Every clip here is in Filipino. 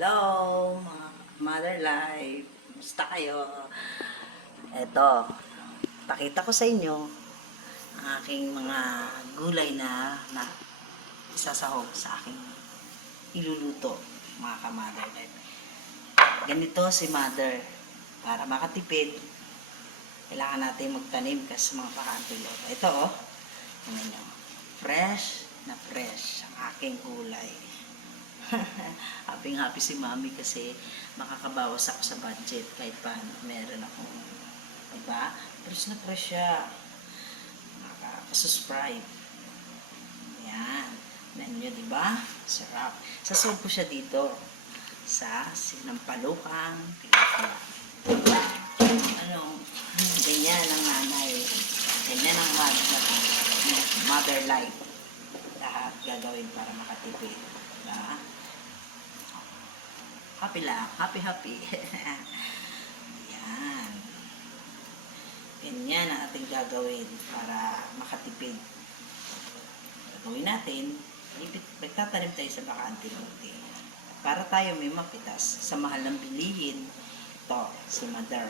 Hello, mga Mother Life. Kumusta kayo? Eto, pakita ko sa inyo ang aking mga gulay na isasahog sa aking iluluto, mga ka-Mother Life. Ganito si Mother. Para makatipid, kailangan natin magtanim kasi mga pakantulog. Ito ano nyo, fresh na fresh ang aking gulay. Happy si mami kasi makakabawas ako sa budget kahit paano meron akong, diba? Fresh na fresh siya, makakasubscribe. Yan, nan nyo, diba? Sarap. Sasawag ko siya dito sa sinampalukang tilapia. Ganyan ang nanay, ganyan ang mother life. Lahat gagawin para makatipid, diba? Happy lang. Happy. Yan. Ganyan ang ating gagawin para makatipid. Gagawin natin, magtatanim tayo sa bakante-bunti. Para tayo may mapitas sa mahal ng bilihin. Ito, si Mother.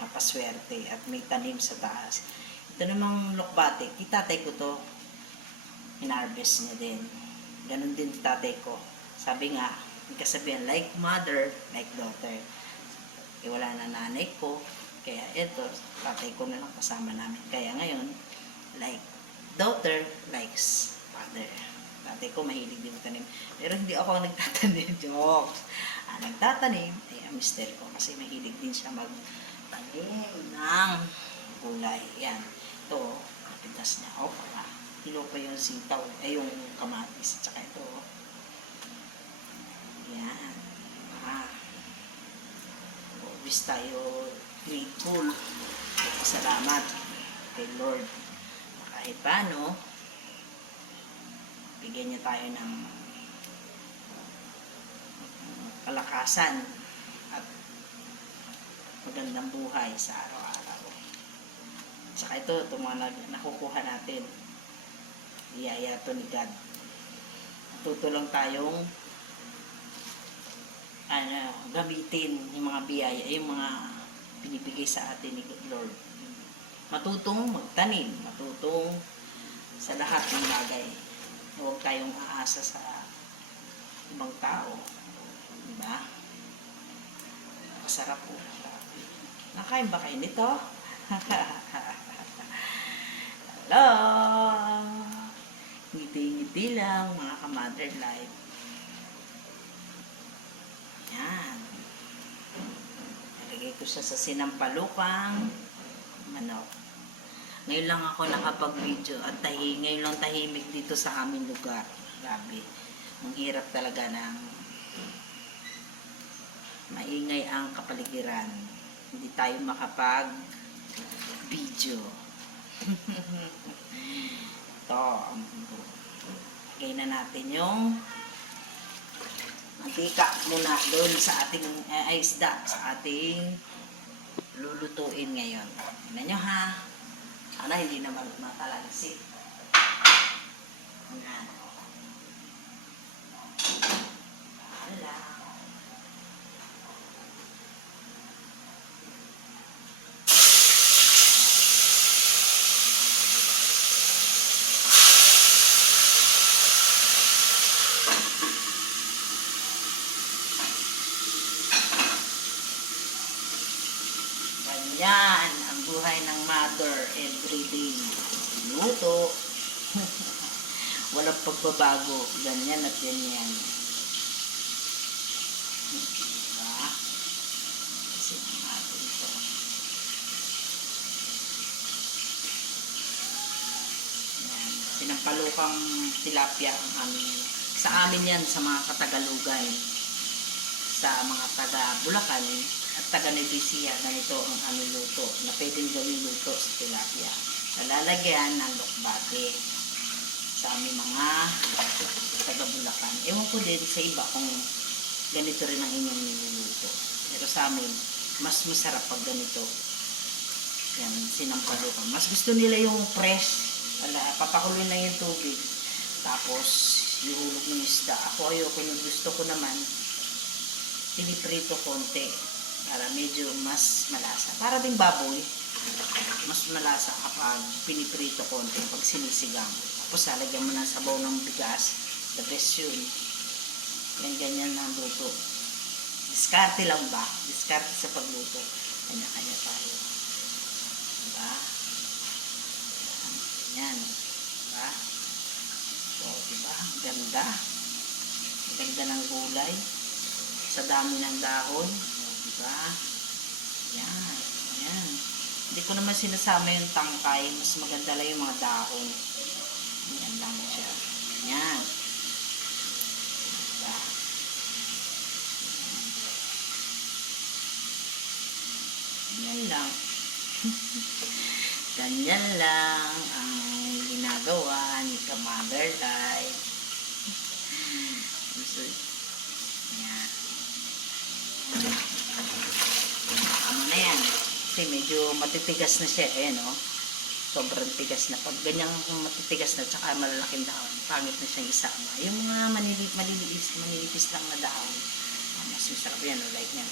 Napaswerte at may tanim sa taas. Ito namang lokbate. Tatay ko to. Hinarvest niya din. Ganon din tatay ko. Sabi nga, may kasabihan, like mother, like daughter. Wala na nanay ko, kaya ito, tatay ko na lang kasama namin. Kaya ngayon, like daughter, likes father. Tatay ko mahilig din tanim. Pero hindi ako nagtatanim, jokes. Nagtatanim, ay ang mister ko kasi mahilig din siya magtanim ng gulay. Yan, ito, kapitas niya. Para hilo pa yung sitaw, yung kamatis, at saka ito, yan. Always tayo grateful. Salamat kay Lord. Kahit paano, bigyan niya tayo ng kalakasan at magandang buhay sa araw-araw. Saka itong mga nakukuha natin, biyaya to ni God. Tutulong tayong gamitin yung mga biyaya, yung mga binibigay sa atin ni Lord. Matutong magtanim, matutong sa lahat ng bagay. Huwag tayong aasa sa ibang tao. Diba? Masarap po. Nakain ba kayo nito? Hello! Ngiti-ngiti lang, mga ka-Mother Life. Yan. Nalagay ko siya sa sinampalukang manok. Ngayon lang ako nakapag-video at ngayon lang tahimik dito sa aming lugar. Grabe. Ang hirap talaga ng maingay ang kapaligiran. Hindi tayo makapag-video. Ito. Lagay na natin yung mantika muna doon sa ating isda, sa ating lulutuin ngayon. Tignan nyo ha. Sana hindi na matalagsik. Ayan. Hala. Yan ang buhay ng mother everyday. Luto. Walang pagbabago. Ganyan at ganyan. Diba? Kasi natin ito. Yan. Sinampalukang tilapia ang amin. Sa amin yan, sa mga Katagalugan. Sa mga taga-Bulacan at taga-Nebisia, ganito ang aming luto na pwedeng gawin luto sa tilapia. Nalalagyan ng lokbate sa aming mga taga-Bulacan. Ewan ko din sa iba kung ganito rin ang inyong niluluto. Pero sa amin, mas masarap pag ganito. Yan, sinampalukan. Mas gusto nila yung fresh. Papakuloy lang yung tubig. Tapos, ihulog ng isda. Ako ayoko, gusto ko naman piniprito konti para medyo mas malasa. Para ding baboy, mas malasa kapag piniprito konti pag sinisigang. Tapos lalagyan mo ng sabaw ng bigas, the best yun. Ganyan ang luto. Diskarte lang ba? Diskarte sa pagluto. Kanya-kanya tayo. Diba? Ganyan. Diba? So, diba? Ganda. Ganda ng gulay. Sa dami ng dahon. Diba? Yan. Yan. Hindi ko naman sinasama yung tangkay. Mas maganda lang yung mga dahon. Yan lang siya. Yan. Diba? Yan lang. Ganyan lang ang ginagawa ni Ka-Mother Life. Yan. Ano na yan? Kasi medyo matitigas na siya. Ayan o. Sobrang tigas na. Pag ganyang matitigas na tsaka malalaking dahon, pangit na siyang isama. Yung mga manilipis lang na dahon, mas masarap yan. Like yan.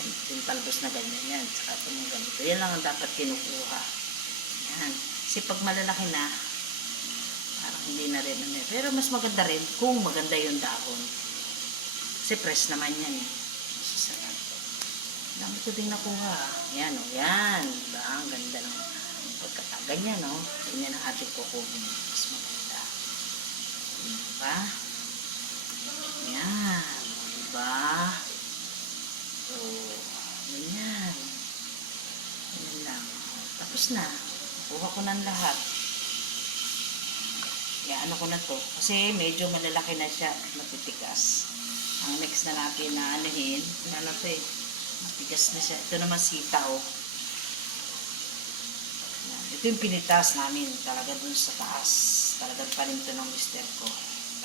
Yung talbos na ganyan yan. Tsaka itong ganito. Yan lang ang dapat kinukuha. Yan. Kasi pag malalaki na, parang hindi na rin. Pero mas maganda rin kung maganda yung dahon. Kasi fresh naman yan eh. Masasarap. Dami ko din nakuha. Yan o. Yan. Diba? Ang ganda ng pagkakaganyan o. Ganyan ang ating kukunin. Mas maganda. Diba? Yan. Diba? So, ganyan. Ganyan lang. Tapos na. Kuha ko ng lahat. Ano ko na to. Kasi medyo malalaki na siya. Matitigas. Ang next na natin na anuhin. Ano to eh. Matigas na siya. Ito naman sitaw. Ito yung pinitas namin. Talaga dun sa taas. Talagang panin to ng mister ko.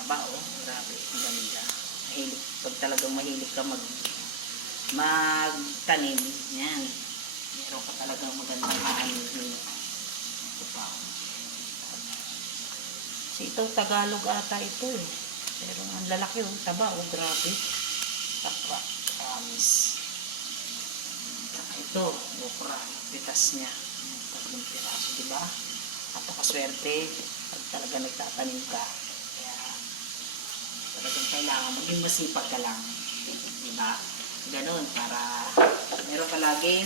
Taba oh. Grabe. Ang ganda. Mahilig. Pag talagang mahilig ka magtanim. Yan. Meron ka talagang magandang aanihin. Ito pa. Kasi ito Tagalog ata ito eh. Pero ang lalaki yung taba. Oh, grabe. Tapa. Promise. Ito. Okra. Pitas niya. Tatlong piraso. Diba? Napakaswerte. Pag talaga nagtatanim ka. Kaya talagang kailangan maging masipag ka lang. Diba? Ganon, para meron ka laging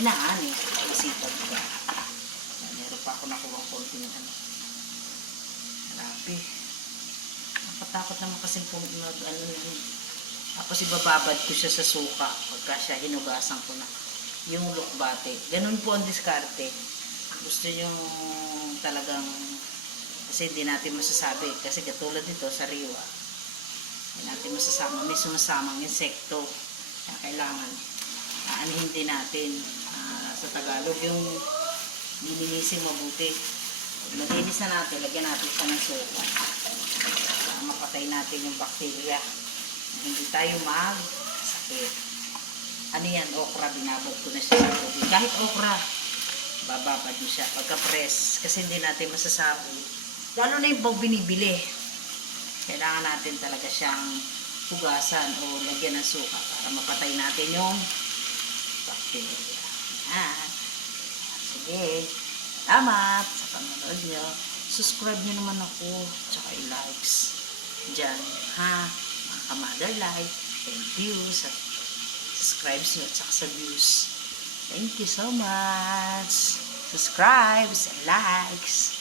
inaani, masipag ka. Meron pa ako nakuha konti ng ano. Grabe. Nakatakot naman kasi ano yun. Tapos ibababad ko siya sa suka pagka siya hinugasan ko na. Yung lukbate. Ganon po ang diskarte. Gusto nyo talagang, kasi hindi natin masasabi. Kasi katulad nito sa riwa. Hindi natin masasama, may sumasamang insekto. Kaya kailangan aanihin din natin sa Tagalog yung linisin mabuti. Maglinis na natin, lagyan natin siya ng suka para mapatay natin yung bakterya na hindi tayo mag-sakit. Ano yan, okra, binabad ko na siya sa tubig. Kahit okra, bababad mo siya pagka-press kasi hindi natin masasabi. Lalo na yung pag binibili. Kailangan natin talaga siyang hugasan o lagyan ng suka para mapatay natin yung bacteria. Sige. Salamat sa panonood nyo. Subscribe nyo naman ako. Tsaka i-likes. Diyan. Mga Ka-Mother Life. Thank you sa subscribes nyo at saka sa views. Thank you so much. Subscribes and likes.